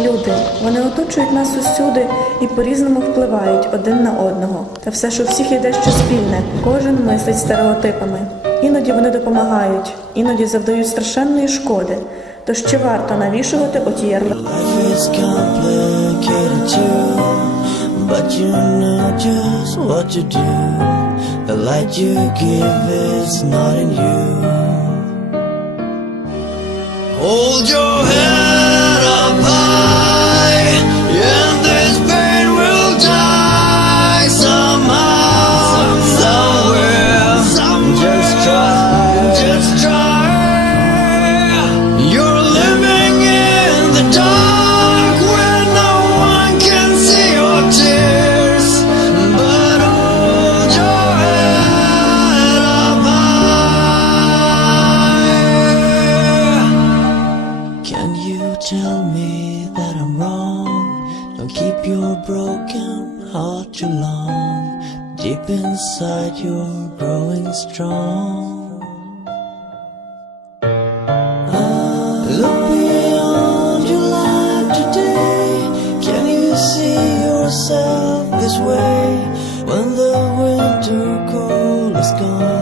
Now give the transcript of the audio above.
Люди, вони оточують нас усюди і по-різному впливають один на одного. Та все ж у всіх є дещо спільне, кожен мислить стереотипами. Іноді вони допомагають, іноді завдають страшенної шкоди. То ще варто навішувати оті ярлики. Life is complicated Can you tell me that I'm wrong? Don't keep your broken heart too long. Deep inside, you're growing strong. Look beyond your life today. Can you see yourself this way when the winter cold is gone?